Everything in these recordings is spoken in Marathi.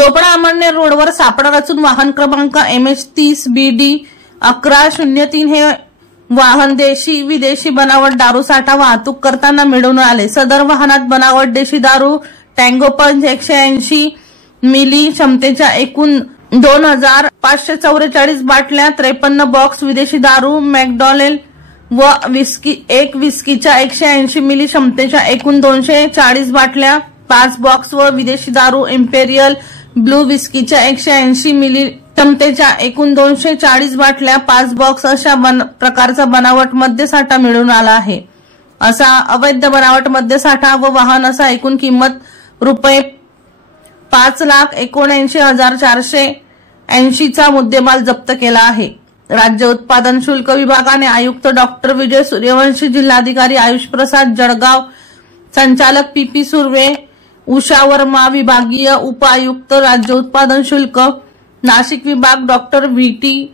चोपडा अमळनेर रोडवर सापळा रचून वाहन क्रमांक MH30 BD 1103 हे वाहन देशी विदेशी बनावट दारू साठा वाहतूक करताना मिळून आले। सदर वाहनात बनावट देशी दारू टँगो पंच 180 मिली क्षमतेच्या एकूण 2544 बाटल्या, 53 बॉक्स विदेशी दारू मॅकडॉनेल व विस्कीच्या 180 मिली क्षमतेच्या एकूण 240 बाटल्या, 5 बॉक्स व विदेशी दारू इम्पेरियल ब्लू विस्कीच्या 180 मिली क्षमतेच्या एकूण 240 बाटल्या, 5 बॉक्स अशा प्रकारचा बनावट मद्यसाठा मिळून आला आहे। असा अवैध बनावट मद्यसाठा व वाहन असा एकूण किंमत रुपये 5,79,480 चा मुद्देमाल जप्त केला आहे। राज्य उत्पादन शुल्क विभागाने आयुक्त डॉक्टर विजय सूर्यवंशी, जिल्हाधिकारी आयुष प्रसाद जळगाव, संचालक PP सुर्वे, उषा वर्मा, विभागीय उपायुक्त राज्य उत्पादन शुल्क नाशिक विभाग डॉक्टर VT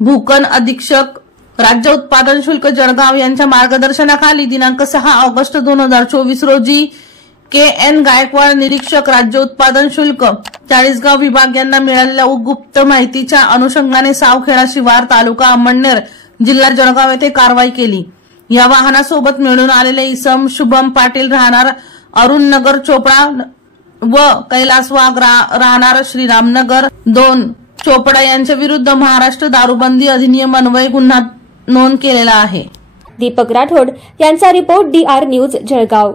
भूकन, अधीक्षक राज्य उत्पादन शुल्क जळगाव यांच्या मार्गदर्शनाखाली दिनांक 6 ऑगस्ट 2024 रोजी KN गायकवाड, निरीक्षक राज्य उत्पादन शुल्क चाळीसगाव विभाग यांना मिळालेल्या गुप्त माहितीच्या अनुषंगाने सावखेडा शिवार, तालुका अमळनेर, जिल्हा जळगाव येथे कारवाई केली। या वाहनासोबत मिळून आलेले इसम शुभम पाटील राहणार अरुण नगर चोपडा व कैलास वाघ राहणार श्रीरामनगर 2 चोपडा यांच्या विरुद्ध महाराष्ट्र दारूबंदी अधिनियम अन्वये गुन्हा नोंद केलेला आहे। दीपक राठोड यांचा रिपोर्ट DR न्यूज जळगाव।